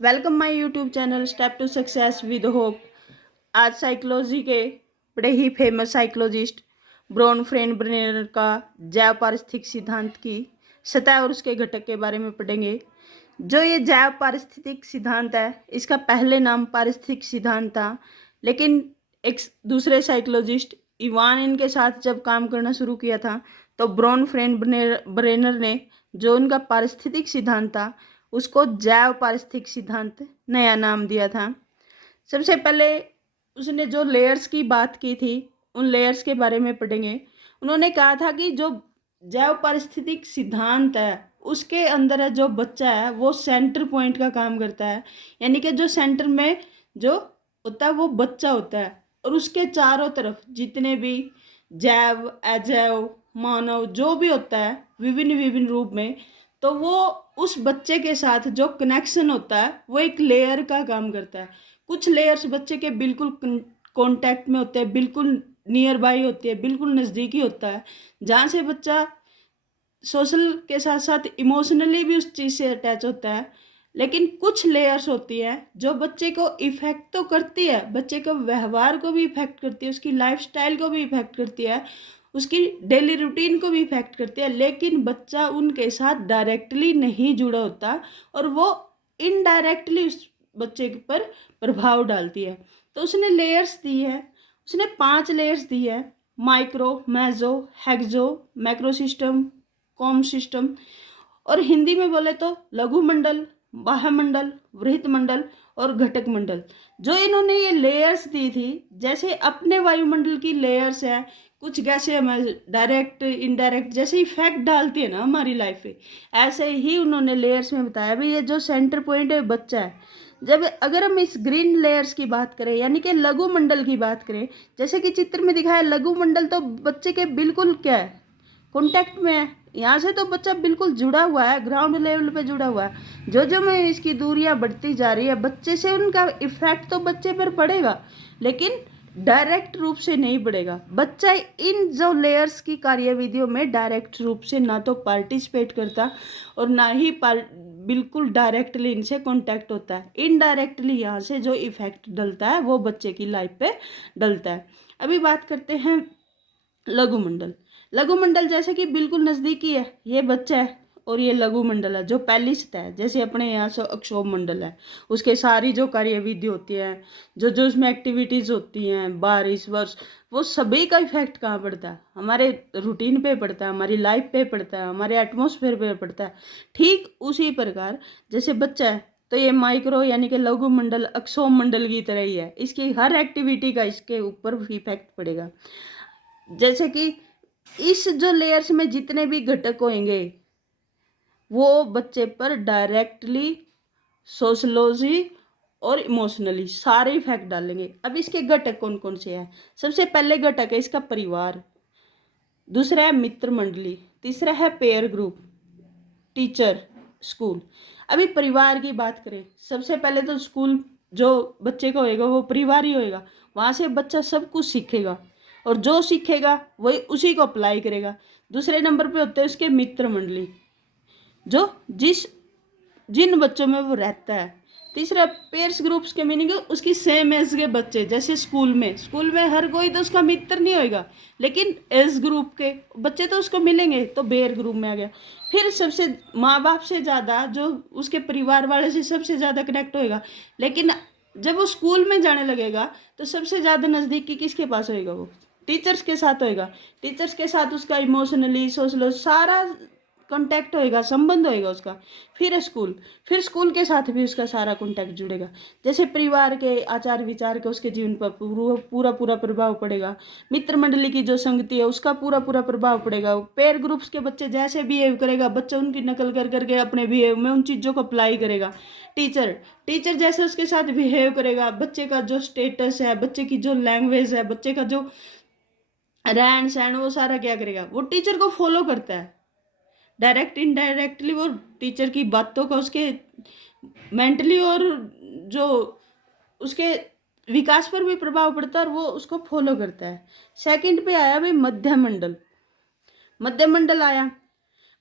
Welcome my YouTube channel step to success with hope. आज psychology के बड़े ही फेमस साइकोलॉजिस्ट ब्रॉन ब्रेनर का जैव पारिस्थितिक सिद्धांत की सतह और उसके घटक के बारे में पढ़ेंगे। जो ये जैव पारिस्थितिक सिद्धांत है, इसका पहले नाम पारिस्थितिक सिद्धांत था, लेकिन एक दूसरे साइकोलॉजिस्ट इवान इनके साथ जब काम करना शुरू किया था, तो ब्रॉन ब्रेनर ने जो उनका पारिस्थितिक सिद्धांत था, उसको जैव पारिस्थितिक सिद्धांत नया नाम दिया था। सबसे पहले उसने जो लेयर्स की बात की थी, उन लेयर्स के बारे में पढ़ेंगे। उन्होंने कहा था कि जो जैव पारिस्थितिक सिद्धांत है, उसके अंदर है जो बच्चा है वो सेंटर पॉइंट का काम करता है, यानी कि जो सेंटर में जो होता है वो बच्चा होता है, और उसके चारों तरफ जितने भी जैव अजैव मानव जो भी होता है विभिन्न विभिन्न रूप में, तो वो उस बच्चे के साथ जो कनेक्शन होता है वो एक लेयर का काम करता है। कुछ लेयर्स बच्चे के बिल्कुल कांटेक्ट में होते हैं, बिल्कुल नियर बाई होती है, बिल्कुल नज़दीकी होता है, जहाँ से बच्चा सोशल के साथ साथ इमोशनली भी उस चीज़ से अटैच होता है। लेकिन कुछ लेयर्स होती हैं जो बच्चे को इफ़ेक्ट तो करती है, बच्चे के व्यवहार को भी इफ़ेक्ट करती है, उसकी लाइफस्टाइल को भी इफ़ेक्ट करती है, उसकी डेली रूटीन को भी इफ़ेक्ट करती है, लेकिन बच्चा उनके साथ डायरेक्टली नहीं जुड़ा होता और वो इनडायरेक्टली उस बच्चे पर प्रभाव डालती है। तो उसने लेयर्स दी है, उसने 5 लेयर्स दी है: micro, meso, hexo, macro system, com system, और हिंदी में बोले तो लघु मंडल, बाह्य मंडल, वृहत मंडल और घटक मंडल। जो इन्होंने ये लेयर्स दी थी, जैसे अपने वायुमंडल की लेयर्स है, कुछ गैसें हमें डायरेक्ट इनडायरेक्ट जैसे इफेक्ट डालती है ना हमारी लाइफ पे, ऐसे ही उन्होंने लेयर्स में बताया भी ये जो सेंटर पॉइंट है बच्चा है। जब अगर हम इस ग्रीन लेयर्स की बात करें, यानी कि लघु मंडल की बात करें, जैसे कि चित्र में दिखाया, लघु मंडल तो बच्चे के बिल्कुल क्या है, कॉन्टैक्ट में है, यहाँ से तो बच्चा बिल्कुल जुड़ा हुआ है, ग्राउंड लेवल पे जुड़ा हुआ है। जो जो में इसकी दूरियां बढ़ती जा रही है, बच्चे से उनका इफेक्ट तो बच्चे पर पड़ेगा, लेकिन डायरेक्ट रूप से नहीं पड़ेगा। बच्चा इन जो लेयर्स की कार्यविधियों में डायरेक्ट रूप से ना तो पार्टिसिपेट करता और ना ही बिल्कुल डायरेक्टली इनसे कांटेक्ट होता है। इनडायरेक्टली यहाँ से जो इफेक्ट डलता है वो बच्चे की लाइफ पे डलता है। अभी बात करते हैं लघु मंडल। लघु मंडल जैसे कि बिल्कुल नज़दीकी है, ये बच्चा है, और ये लघु मंडल है जो पहली सतह है। जैसे अपने यहाँ से अक्षोभ मंडल है, उसके सारी जो कार्यविधि होती है, जो जो उसमें एक्टिविटीज़ होती हैं, बारिश वर्ष, वो सभी का इफेक्ट कहाँ पड़ता है, हमारे रूटीन पे पड़ता है, हमारी लाइफ पे पड़ता है, हमारे एटमोसफेयर पे पड़ता है। ठीक उसी प्रकार जैसे बच्चा है, तो ये माइक्रो यानी कि लघु मंडल अक्षोभ मंडल की तरह ही है, इसकी हर एक्टिविटी का इसके ऊपर इफेक्ट पड़ेगा। जैसे कि इस जो लेयर्स में जितने भी घटक होंगे, वो बच्चे पर डायरेक्टली सोशलॉजी और इमोशनली सारे इफेक्ट डालेंगे। अब इसके घटक कौन कौन से हैं? सबसे पहले घटक है इसका परिवार, दूसरा है मित्र मंडली, तीसरा है पेयर ग्रुप, टीचर, स्कूल। अभी परिवार की बात करें, सबसे पहले तो स्कूल जो बच्चे का होएगा वो परिवार ही होएगा, वहाँ से बच्चा सब कुछ सीखेगा, और जो सीखेगा वही उसी को अप्लाई करेगा। दूसरे नंबर पे होते हैं उसके मित्र मंडली, जो जिस जिन बच्चों में वो रहता है। तीसरा पेयर्स ग्रुप्स के मीनिंग है उसकी सेम एज के बच्चे, जैसे स्कूल में हर कोई तो उसका मित्र नहीं होएगा, लेकिन एज ग्रुप के बच्चे तो उसको मिलेंगे, तो बेयर ग्रुप में आ गया। फिर सबसे माँ बाप से ज़्यादा जो उसके परिवार वाले से सबसे ज़्यादा कनेक्ट होएगा, लेकिन जब वो स्कूल में जाने लगेगा तो सबसे ज़्यादा नज़दीकी किसके पास होएगा, वो टीचर्स के साथ होएगा। टीचर्स के साथ उसका इमोशनली सोशल सारा कांटेक्ट होएगा, संबंध होएगा उसका। फिर स्कूल के साथ भी उसका सारा कांटेक्ट जुड़ेगा। जैसे परिवार के आचार विचार के उसके जीवन पर पूरा पूरा प्रभाव पड़ेगा। मित्र मंडली की जो संगति है उसका पूरा पूरा प्रभाव पड़ेगा। पेयर ग्रुप्स के बच्चे जैसे बिहेव करेगा, बच्चा उनकी नकल कर करके अपने बिहेव में उन चीज़ों को अप्लाई करेगा। टीचर टीचर जैसे उसके साथ बिहेव करेगा, बच्चे का जो स्टेटस है, बच्चे की जो लैंग्वेज है, बच्चे का जो रहन सहन, वो सारा क्या करेगा, वो टीचर को फॉलो करता है। डायरेक्ट इनडायरेक्टली वो टीचर की बातों का उसके मेंटली और जो उसके विकास पर भी प्रभाव पड़ता है, और वो उसको फॉलो करता है। सेकंड पे आया भाई मध्य मंडल। मध्य मंडल आया,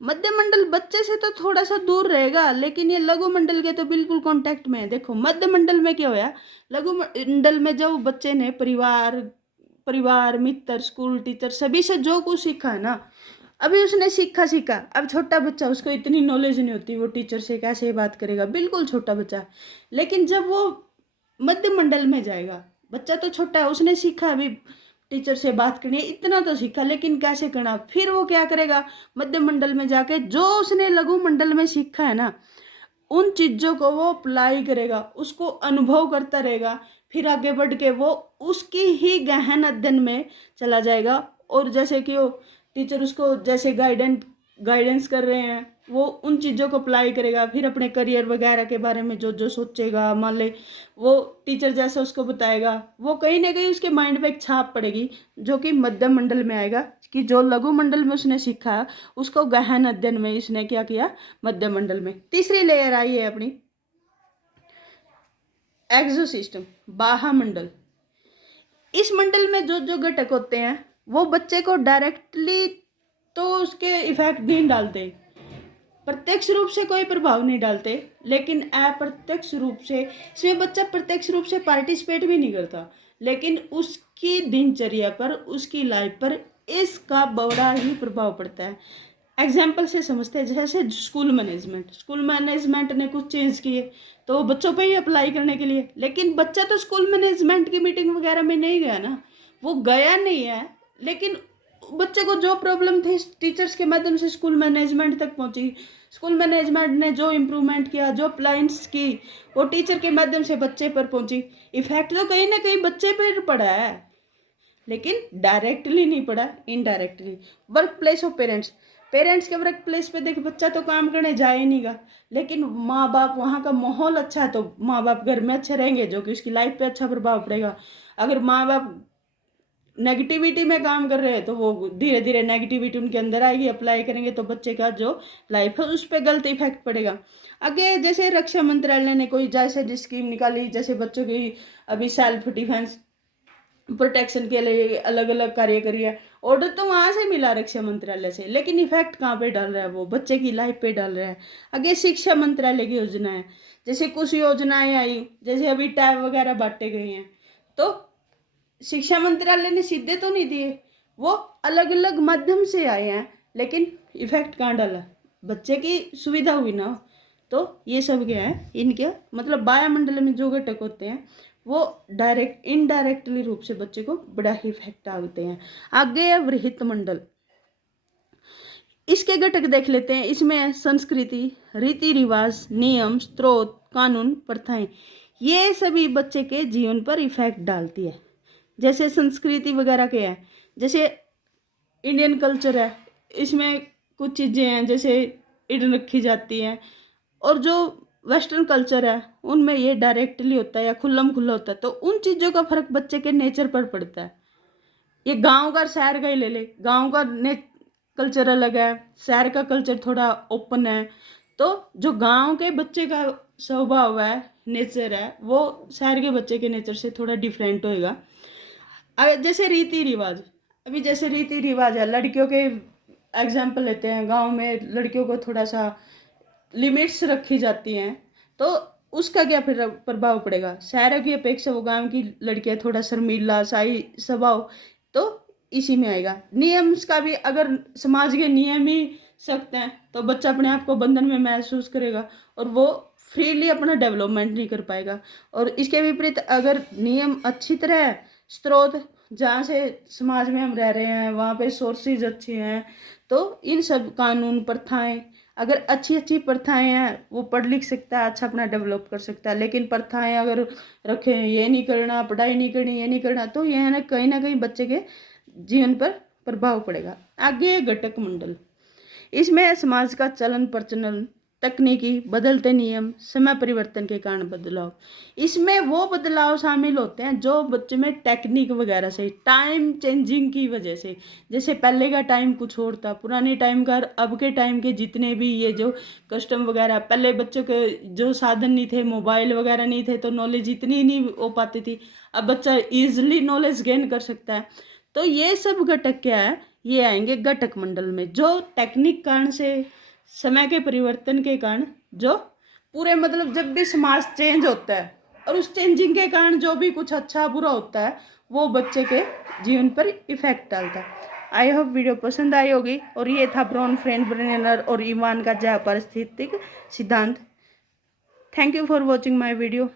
मध्य मंडल बच्चे से तो थोड़ा सा दूर रहेगा, लेकिन ये लघु मंडल के तो बिल्कुल कांटेक्ट में है। देखो मध्य मंडल में क्या होया, लघु मंडल में जब बच्चे ने परिवार परिवार मित्र स्कूल टीचर सभी से जो कुछ सीखा है ना, अभी उसने सीखा। अब छोटा बच्चा, उसको इतनी नॉलेज नहीं होती, वो टीचर से कैसे बात करेगा, बिल्कुल छोटा बच्चा। लेकिन जब वो मध्य मंडल में जाएगा, बच्चा तो छोटा है, उसने सीखा अभी टीचर से बात करनी है, इतना तो सीखा, लेकिन कैसे करना, फिर वो क्या करेगा, मध्य मंडल में जाके जो उसने लघु मंडल में सीखा है ना, उन चीजों को वो अप्लाई करेगा, उसको अनुभव करता रहेगा। फिर आगे बढ़ के वो उसकी ही गहन अध्ययन में चला जाएगा। और जैसे कि वो टीचर उसको जैसे गाइडेंस कर रहे हैं, वो उन चीज़ों को अप्लाई करेगा। फिर अपने करियर वगैरह के बारे में जो जो सोचेगा, मान ले वो टीचर जैसा उसको बताएगा, वो कहीं ना कहीं उसके माइंड पे एक छाप पड़ेगी, जो कि मध्य मंडल में आएगा। कि जो लघु मंडल में उसने सीखा, उसको गहन अध्ययन में इसने क्या किया, मध्य मंडल में। तीसरी लेयर आई है अपनी एक्सो सिस्टम, बाह्यमंडल। इस मंडल में जो जो घटक होते हैं, वो बच्चे को डायरेक्टली तो उसके इफेक्ट नहीं डालते, प्रत्यक्ष रूप से कोई प्रभाव नहीं डालते, लेकिन अप्रत्यक्ष रूप से इसमें बच्चा प्रत्यक्ष रूप से पार्टिसिपेट भी नहीं करता, लेकिन उसकी दिनचर्या पर, उसकी लाइफ पर इसका बड़ा ही प्रभाव पड़ता है। एग्जाम्पल से समझते हैं, जैसे स्कूल मैनेजमेंट ने कुछ चेंज किए तो बच्चों पे ही अप्लाई करने के लिए, लेकिन बच्चा तो स्कूल मैनेजमेंट की मीटिंग वगैरह में नहीं गया ना, वो गया नहीं है, लेकिन बच्चे को जो प्रॉब्लम थी टीचर्स के माध्यम से स्कूल मैनेजमेंट तक पहुंची। स्कूल मैनेजमेंट ने जो इम्प्रूवमेंट किया, जो अप्लायंस की, वो टीचर के माध्यम से बच्चे पर पहुंची। इफेक्ट तो कहीं ना कहीं बच्चे पर पड़ा है, लेकिन डायरेक्टली नहीं पड़ा, indirectly. Work place of parents के वर्क प्लेस पे देख, बच्चा तो काम करने जाए नहीं गा, लेकिन माँ बाप, वहाँ का माहौल अच्छा है तो माँ बाप घर में अच्छे रहेंगे, जो कि उसकी लाइफ पे अच्छा प्रभाव पड़ेगा। अगर माँ बाप नेगेटिविटी में काम कर रहे हैं तो वो धीरे धीरे नेगेटिविटी उनके अंदर आएगी, अप्लाई करेंगे तो बच्चे का जो लाइफ है उस पर गलत इफेक्ट पड़ेगा। आगे जैसे रक्षा मंत्रालय ने कोई जैसे स्कीम निकाली, जैसे बच्चों की अभी सेल्फ डिफेंस प्रोटेक्शन के लिए अलग अलग कार्य करिए, ऑर्डर तो वहां से मिला रक्षा मंत्रालय से, लेकिन इफेक्ट कहाँ पे डाल रहा है, वो बच्चे की लाइफ पे डाल रहा है। आगे शिक्षा मंत्रालय की योजना है, जैसे कुछ योजनाएं आई, जैसे अभी टैब वगैरह बांटे गए हैं, तो शिक्षा मंत्रालय ने सीधे तो नहीं दिए, वो अलग अलग माध्यम से आए हैं, लेकिन इफेक्ट कहाँ डाला, बच्चे की सुविधा हुई ना। तो ये सब क्या है, इनके मतलब वायुमंडल में जो घटक होते हैं वो डायरेक्ट इनडायरेक्टली रूप से बच्चे को बड़ा ही इफेक्ट डालते हैं। आगे है वृहित मंडल, इसके घटक देख लेते हैं। इसमें संस्कृति, रीति रिवाज, नियम, स्रोत, कानून, प्रथाएं, ये सभी बच्चे के जीवन पर इफेक्ट डालती है। जैसे संस्कृति वगैरह के हैं, जैसे इंडियन कल्चर है, इसमें कुछ चीज़ें हैं जैसे ईड रखी जाती हैं, और जो वेस्टर्न कल्चर है उनमें ये डायरेक्टली होता है या खुल्लम खुल्ला होता है, तो उन चीज़ों का फर्क बच्चे के नेचर पर पड़ता है। ये गांव का शहर का ही ले ले, गांव का कल्चर अलग है, शहर का कल्चर थोड़ा ओपन है, तो जो गांव के बच्चे का स्वभाव है, नेचर है, वो शहर के बच्चे के नेचर से थोड़ा डिफरेंट होएगा। जैसे रीति रिवाज, अभी जैसे रीति रिवाज है, लड़कियों के एग्जाम्पल लेते हैं, गांव में लड़कियों को थोड़ा सा लिमिट्स रखी जाती हैं, तो उसका क्या फिर प्रभाव पड़ेगा, शहरों की अपेक्षा वो गांव की लड़कियां थोड़ा शर्मीला शाही स्वभाव, तो इसी में आएगा। नियम का भी, अगर समाज के नियम ही सख्त हैं तो बच्चा अपने आप को बंधन में महसूस करेगा और वो फ्रीली अपना डेवलपमेंट नहीं कर पाएगा। और इसके विपरीत अगर नियम अच्छी तरह है, स्रोत जहाँ से समाज में हम रह रहे हैं वहाँ पे सोर्सेज अच्छे हैं, तो इन सब कानून प्रथाएं, अगर अच्छी अच्छी प्रथाएं हैं, वो पढ़ लिख सकता है, अच्छा अपना डेवलप कर सकता है। लेकिन प्रथाएं अगर रखें, ये नहीं करना, पढ़ाई नहीं करनी, ये नहीं करना, तो यह ना कहीं बच्चे के जीवन पर प्रभाव पड़ेगा। आगे घटक मंडल, इसमें समाज का चलन प्रचलन, तकनीकी बदलते नियम, समय परिवर्तन के कारण बदलाव, इसमें वो बदलाव शामिल होते हैं जो बच्चे में टेक्निक वगैरह से, टाइम चेंजिंग की वजह से, जैसे पहले का टाइम कुछ और था, पुराने टाइम का, अब के टाइम के जितने भी ये जो कस्टम वगैरह, पहले बच्चों के जो साधन नहीं थे, मोबाइल वगैरह नहीं थे, तो नॉलेज इतनी नहीं हो पाती थी, अब बच्चा ईजिली नॉलेज गेन कर सकता है। तो ये सब घटक क्या है, ये आएंगे घटक मंडल में, जो टेक्निक कारण से, समय के परिवर्तन के कारण, जो पूरे मतलब जब भी समाज चेंज होता है और उस चेंजिंग के कारण जो भी कुछ अच्छा बुरा होता है वो बच्चे के जीवन पर इफेक्ट डालता है। आई होप वीडियो पसंद आई होगी। और ये था ब्रोनफ्रेंड और इवान का जय पारिस्थितिक सिद्धांत। Thank you for watching my video.